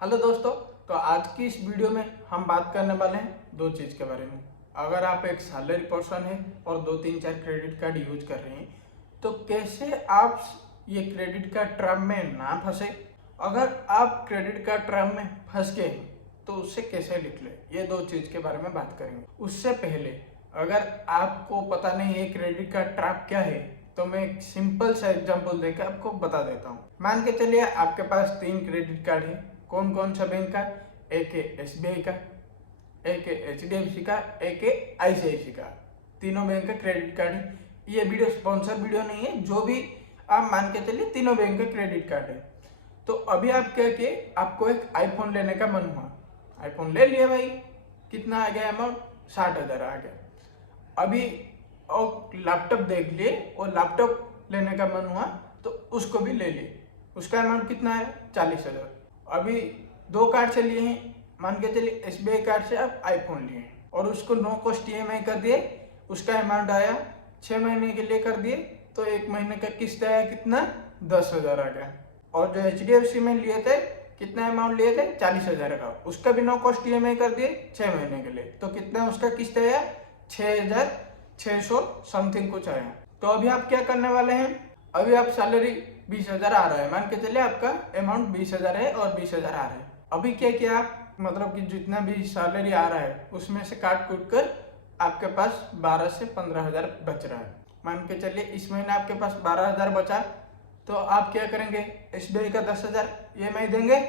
Hello दोस्तों। तो आज की इस वीडियो में हम बात करने वाले हैं दो चीज़ के बारे में। अगर आप एक सैलरी पर्सन है और 2 3 4 क्रेडिट कार्ड यूज कर रहे हैं तो कैसे आप ये क्रेडिट कार्ड ट्रैप में ना फंसे। अगर आप क्रेडिट कार्ड ट्रैप में फंस गए हैं तो उससे कैसे निकले, ये दो चीज़ के बारे में बात करेंगे। उससे पहले अगर आपको पता नहीं है क्रेडिट कार्ड ट्रैप क्या है तो मैं एक सिंपल सा एग्जांपल देकर आपको बता देता हूँ। मान के चलिए आपके पास 3 क्रेडिट कार्ड है। कौन कौन सा बैंक का? एक है SBI का, एक है HDFC का, एक है ICICI का। तीनों बैंक का क्रेडिट कार्ड है। ये वीडियो स्पॉन्सर वीडियो नहीं है, जो भी आप मान के चलिए तीनों बैंक का क्रेडिट कार्ड है। तो अभी आप क्या किए, आपको एक आईफोन लेने का मन हुआ, आईफोन ले लिया भाई। कितना आ गया अमाउंट? 60,000 आ गया। अभी और लैपटॉप देख लिए और लैपटॉप लेने का मन हुआ तो उसको भी ले लिए। उसका अमाउंट कितना है? 40,000। अभी 2 कार्ड से लिए हैं, मान के चलिए SBI कार्ड से आप आईफोन लिए और उसको नो कॉस्ट EMI कर दिए। उसका अमाउंट आया 6 महीने के लिए कर दिए तो 1 महीने का किस्त आया कितना? 10,000 आ गया। और जो HDFC में लिए थे, कितना अमाउंट लिए थे? 40,000 का, उसका भी नो कॉस्ट EMI कर दिए 6 महीने के लिए तो कितना उसका किस्त आया? 6,600 समथिंग कुछ आया। तो अभी आप क्या करने वाले हैं? अभी आप सैलरी 20,000 आ रहा है, मान के चलिए आपका अमाउंट 20,000 है और 20,000 आ रहा है। अभी क्या किया आप, मतलब कि जितना भी सैलरी आ रहा है उसमें से काट कूट कर आपके पास 12 से 15,000 बच रहा है। मान के चलिए इस महीने आपके पास 12,000 बचा तो आप क्या करेंगे? SBI का 10,000 EMI देंगे,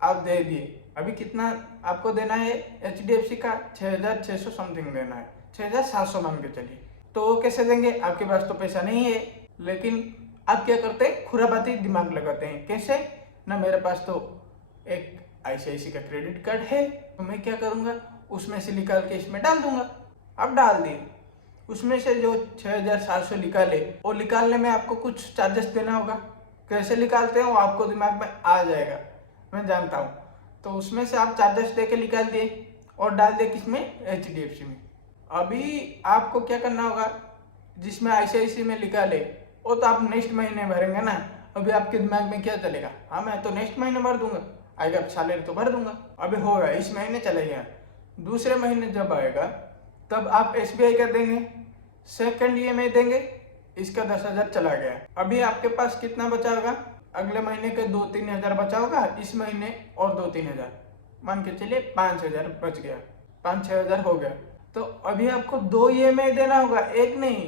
आप दे दिए। अभी कितना आपको देना है? HDFC का 6,600 समथिंग देना है, 6,700 मान के चलिए। तो वो कैसे देंगे? आपके पास तो पैसा नहीं है, लेकिन आप क्या करते हैं? खुरापाती दिमाग लगाते हैं। कैसे? ना मेरे पास तो एक ICICI का क्रेडिट कार्ड है तो मैं क्या करूंगा, उसमें से निकाल के इसमें डाल दूंगा। आप डाल दिए, उसमें से जो 6,700 निकाले वो निकालने में आपको कुछ चार्जेस देना होगा। कैसे निकालते हो आपको दिमाग में आ जाएगा, मैं जानता हूँ। तो उसमें से आप चार्जेस दे के निकाल दिए और डाल दिए किसमें? HDFC में। अभी आपको क्या करना होगा, जिसमें ICICI में निकाले वो तो आप नेक्स्ट महीने भरेंगे ना। अभी आपके दिमाग में क्या चलेगा? हाँ मैं तो नेक्स्ट महीने भर दूंगा, आएगा सैलरी तो भर दूंगा। अभी होगा, इस महीने चले गया, दूसरे महीने जब आएगा तब आप SBI का देंगे, सेकंड EMI देंगे, इसका 10,000 चला गया। अभी आपके पास कितना बचा होगा? अगले महीने के 2-3 हज़ार बचा होगा, इस महीने और 2-3 हज़ार, मान के चलिए 5,000 बच गया, 5-6 हज़ार हो गया। तो अभी आपको 2 EMI देना होगा, एक नहीं।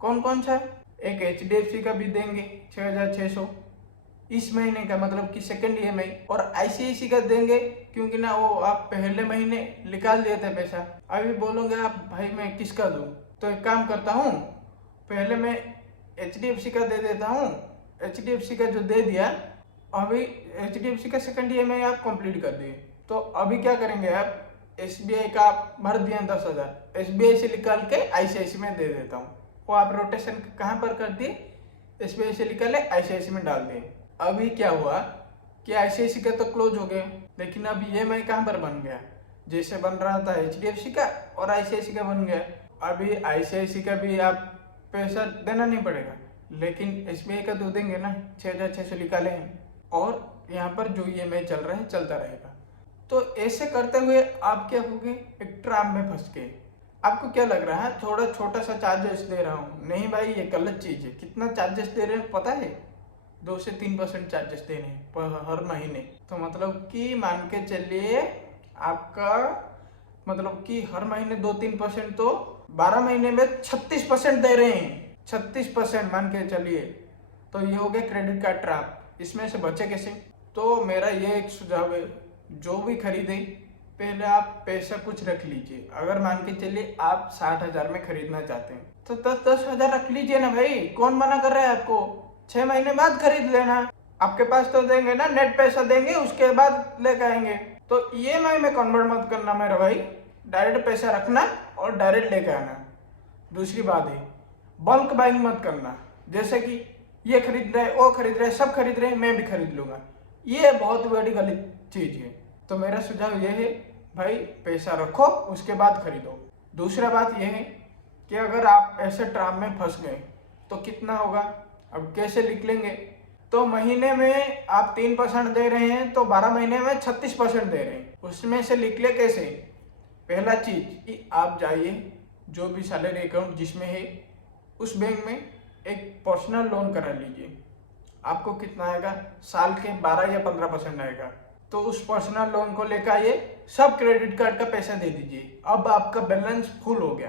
कौन कौन सा? एक HDFC का भी देंगे 6,600 इस महीने का, मतलब कि सेकंड EMI, और ICICI का देंगे क्योंकि ना वो आप पहले महीने निकाल दिए थे पैसा। अभी बोलोगे आप भाई मैं किसका दूं, तो एक काम करता हूँ, पहले मैं HDFC का दे देता हूँ। HDFC का जो दे दिया, अभी HDFC का सेकंड EMI आप कंप्लीट कर दिए। तो अभी क्या करेंगे आप? SBI का आप भर दिए 10,000, SBI से निकाल के ICICI में दे देता हूँ। वो आप रोटेशन कहाँ पर कर दिए? SBI से निकाले ICICI में डाल दिए। अभी क्या हुआ कि ICICI का तो क्लोज हो गया, लेकिन अब EMI कहाँ पर बन गया? जैसे बन रहा था HDFC का और ICICI का बन गया। अभी ICICI का भी आप पैसा देना नहीं पड़ेगा, लेकिन SBI का तो देंगे ना, 6,600 निकाले हैं और यहाँ पर जो EMI चल रहा है चलता रहेगा। तो ऐसे करते हुए आप क्या होगे? एक ट्रैप में फंस गए। आपको क्या लग रहा है थोड़ा छोटा सा चार्जेस दे रहा हूँ? नहीं भाई, ये गलत चीज़ है। कितना चार्जेस दे रहे हैं पता है? 2 से 3% चार्जेस देने हैं हर महीने। तो मतलब कि मान के चलिए आपका, मतलब कि हर महीने 2-3% तो 12 महीने में 36% दे रहे हैं। 36% मान के चलिए, तो ये हो गया क्रेडिट कार्ड ट्रैप। इसमें से बचे कैसे? तो मेरा ये एक सुझाव है, जो भी खरीदे पहले आप पैसा कुछ रख लीजिए। अगर मान के चलिए आप 60,000 में खरीदना चाहते हैं तो 10-10 हज़ार रख लीजिए ना भाई, कौन मना कर रहा है आपको? 6 महीने बाद खरीद लेना, आपके पास तो देंगे ना, नेट पैसा देंगे उसके बाद लेकर आएंगे। तो EMI में कन्वर्ट मत करना मेरा भाई, डायरेक्ट पैसा रखना और डायरेक्ट लेकर आना। दूसरी बात है, बल्क बाइंग मत करना, जैसे कि ये खरीद रहे, वो खरीद रहे, सब खरीद रहे, मैं भी खरीद लूंगा। ये बहुत बड़ी गलत चीज है। तो मेरा सुझाव ये है भाई, पैसा रखो उसके बाद खरीदो। दूसरा बात यह है कि अगर आप ऐसे ट्रैप में फंस गए तो कितना होगा? अब कैसे निकलेंगे? तो महीने में आप 3% दे रहे हैं तो 12 महीने में 36% दे रहे हैं। उसमें से निकले कैसे? पहला चीज कि आप जाइए जो भी सैलरी अकाउंट जिसमें है उस बैंक में एक पर्सनल लोन करा लीजिए। आपको कितना आएगा? साल के 12 या 15% आएगा। तो उस पर्सनल लोन को लेकर आइए, सब क्रेडिट कार्ड का पैसा दे दीजिए। अब आपका बैलेंस फुल हो गया।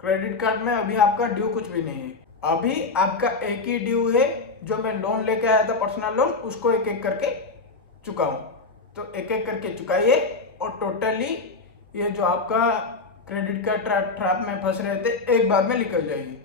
क्रेडिट कार्ड में अभी आपका ड्यू कुछ भी नहीं है। अभी आपका एक ही ड्यू है, जो मैं लोन लेके आया था पर्सनल लोन, उसको एक एक करके चुकाऊं। तो एक एक करके चुकाइए और टोटली ये जो आपका क्रेडिट कार्ड ट्रैप में फंस रहे थे एक बार में निकल जाएगी।